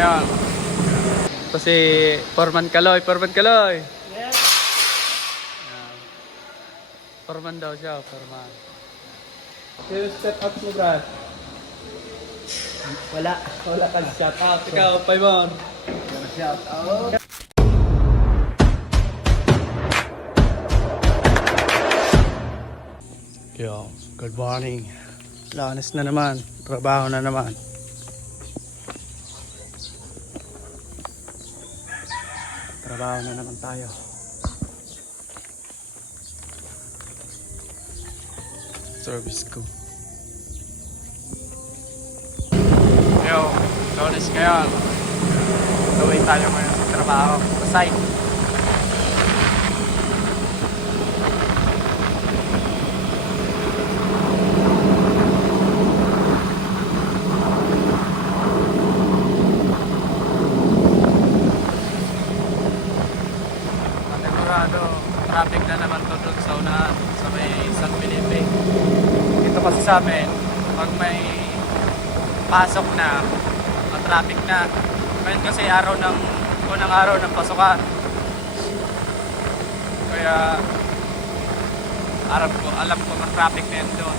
ngayon. Ito si Foreman Kaloy. Foreman Kaloy! Yes. Foreman daw siya, Foreman. Sino step up mo, Brad? Wala ka shout out. Ikaw, Paimon. Shout out. Yo, good morning. Lanes na naman. Trabaho na naman. Trabaho na naman tayo. Service ko. Yo, Lanes ngayon. Tuloy tayo ngayon sa trabaho. Sa site. Traffic na naman to doon sa unahan sa may San Felipe. Ito kasi sa amin, pag may pasok na, traffic na. Ngayon kasi unang araw ng pasukan. Kaya alam ko ang traffic na yun doon.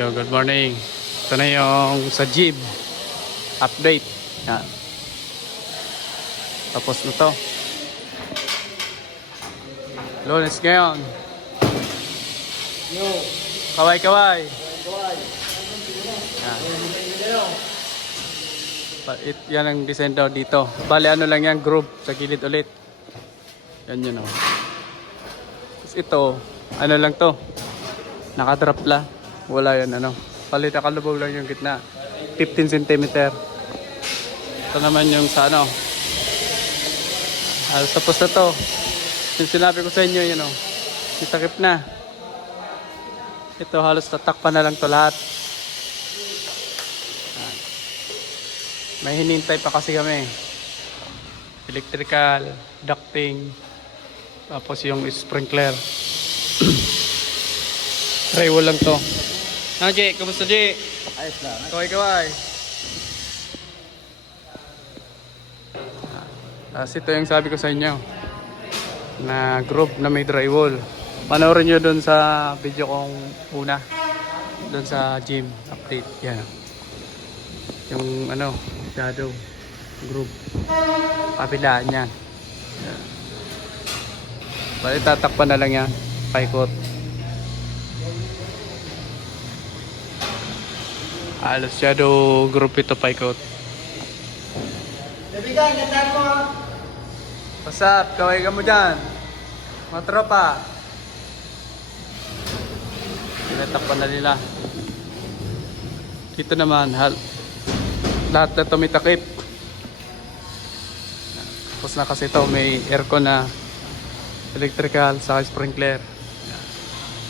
Yo, good morning. Ito na yung sa gym update. Yan. Tapos na to. Lunes ngayon. Yo. Kaway-kaway. Yan ang design daw dito. Bali ano lang yan, group sa gilid ulit. Yan yun o. Tapos ito, ano lang to. Nakadrop lang. Wala yan ano. Palit nakalubaw lang yung gitna. 15 cm. Ito naman yung sa ano. Tapos na to. Yung sinabi ko sa inyo yun o. Itakip na. Ito halos tatakpan na lang to lahat. May hinintay pa kasi kami. Electrical, ducting, tapos yung sprinkler. Drywall lang to. Ji, kumusta Ji? Ayos lang. Kaway-kaway. Ito yung sabi ko sa inyo. Na group na may drywall. Panoorin nyo dun sa video kong una. Dun sa gym update. Yan. Yung ano, shadow group. Kabilaan yan. Yan. Bali tatakpan na lang yan. Paikot. Halos shadow group ito paikot. Dabigan, ganda mo. What's up? Kaway ka mo dyan. Mga tropa. Tinatakpan na nila. Dito naman, lahat na tumitakip. Tapos na kasi ito, may aircon na electrical sa sprinkler.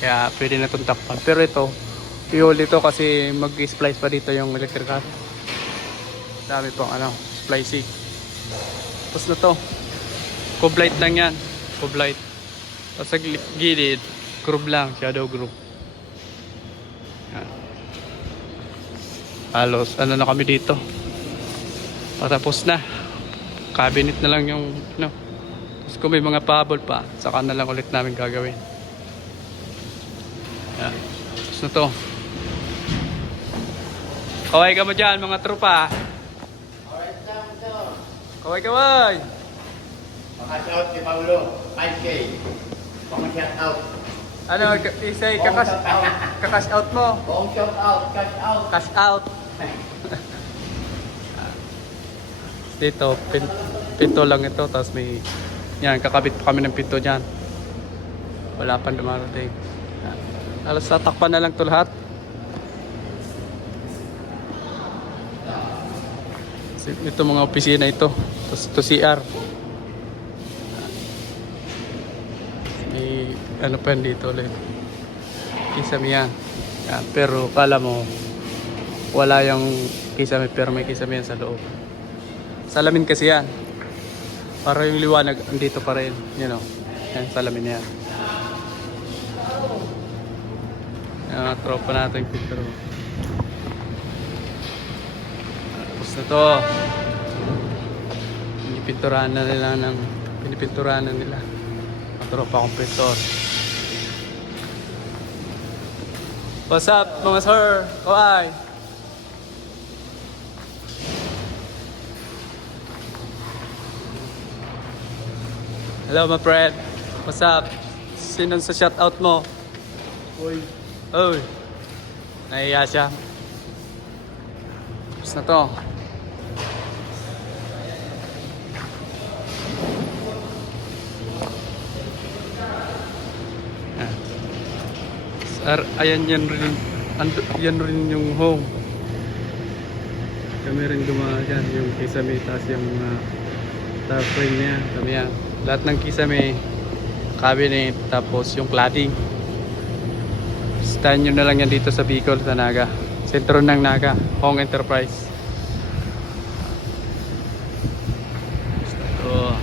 Kaya pwede na itong takpan. Pero ito, i-hold ito kasi mag-splice pa dito yung electrical. Dami pong ano, splicing. Tapos na to. Cube light lang yan. Cube light. Tapos sa gilid, group lang. Shadow group. Yan. Halos, ano na kami dito. Patapos na. Cabinet na lang yung, ano. Tapos kung may mga pahabol pa, saka na lang ulit namin gagawin. Yan. Tapos na to. Kaway ka mo dyan mga trupa. Alright lang ito. Kaway. Paka-shout si Paulo. 5K. Paka-shout out. Ano, isay, kakash out mo. Buong shout out, cash out. Cash out. Dito, pinto lang ito. Tapos may, yan, kakabit pa kami ng pinto dyan. Wala pang dumarating. Alas tatakpan na lang ito lahat. Ito mga opisina ito. Tapos ito CR. May ano pa yan dito ulit. Kisame yan. Yan. Pero kala mo wala yung kisame pero may kisame yan sa loob. Salamin kasi yan. Para yung liwanag andito pa rin. You know. Yan salamin yan. Yan tropa natin picture. Tapos na to. Pinipinturahan na nila. Tropa kong pintor. What's up mga sir? Kawai. Hello my friend. What's up? Sinong sa shoutout mo? Uy. Oy. Nahiya siya. Tapos na to. Ayan yan rin. Yan rin yung home. Kami rin gumawa dyan. Yung kisame. Tapos yung top frame niya. Kami yan. Lahat ng kisame. Cabinet. Tapos yung cladding. Stand nyo na lang yan dito sa Bicol, sa Naga. Sentro ng Naga. Hong Enterprise. So,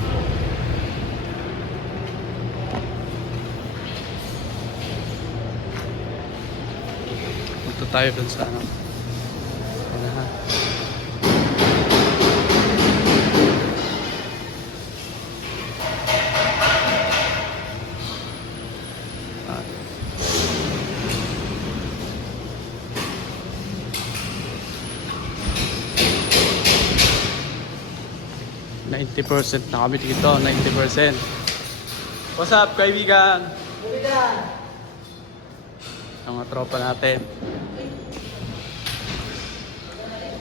punta tayo dun sa ano. Unahan. Ah. 90% na kami dito, 90%. What's up, kaibigan? Ang mga tropa natin.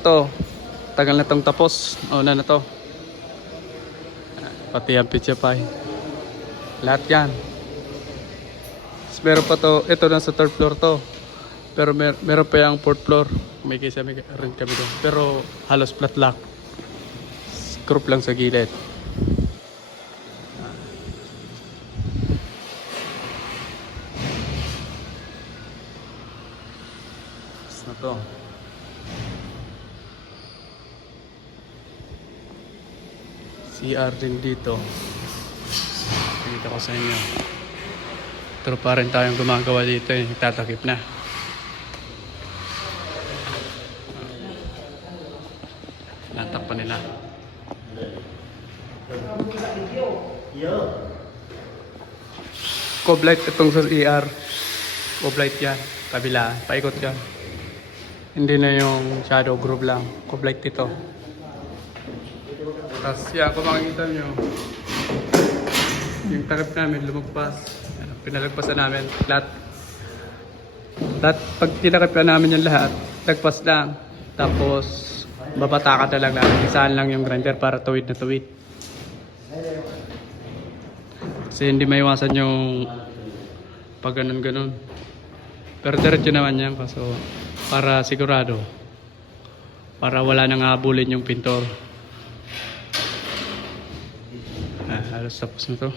Ito, tagal na tong tapos. Una na to. Pati ang pizza pie. Lahat yan. Tapos meron pa to, ito na sa third floor to. Pero meron pa yung fourth floor. May kisa rin kami doon. Pero halos flat lock. Group lang sa gilid. Tapos na to. CR din dito. Pakita ko sa inyo. Pero pa rin tayong gumagawa dito eh. Nagtatakip na. Natakpan nila. Coblight itong sa ER. Coblight yan. Kabila. Paikot yan. Hindi na yung shadow group lang. Coblight ito. Tapos yan, kung makikita nyo, yung takip namin lumagpas. Yan, pinalagpasan namin. Lahat, pag tinakip na namin yung lahat, lagpas lang. Tapos, babatakan na lang namin. Isaan lang yung grinder para tuwid na tuwid. Kasi hindi maiwasan yung pag ganun-ganun. Pero diretso naman yan. Kaso, para sigurado. Para wala nang habulin yung pintor. Halos tapos na to.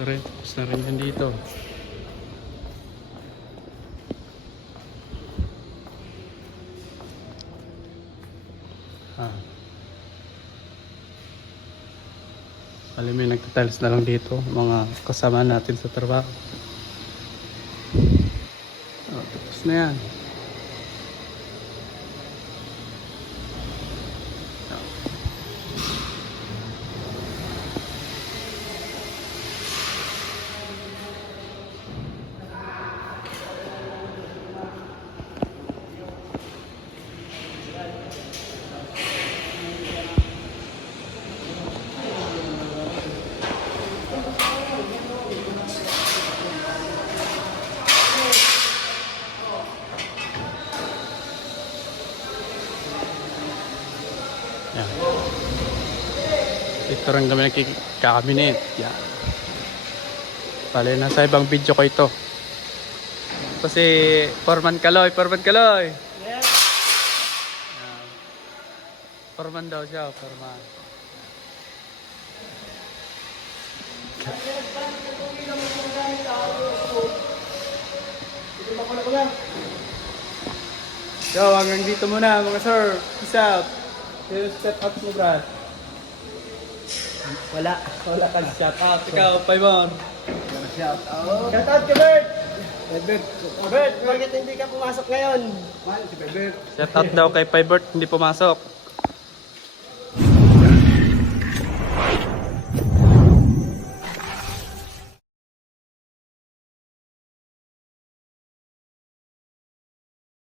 Tapos na rin yan dito. Alam mo, nagtatiles na lang dito mga kasama natin sa trabaho. Tapos na yan. Dito rin kami nagkikabinet. Yan. Bale, nasa ibang video ko ito. Ito si Foreman Kaloy. Foreman Kaloy! Yes. Yan. Foreman daw siya, Foreman. So, hanggang dito muna mga sir. Peace out. Step up mo, Brad. Wala kang shout out. Ikaw, Paimon. Shout out. Shout out ka, Bert. Bert, bakit hindi ka pumasok ngayon? Si Bert. Shout out daw kay Paibert, hindi pumasok.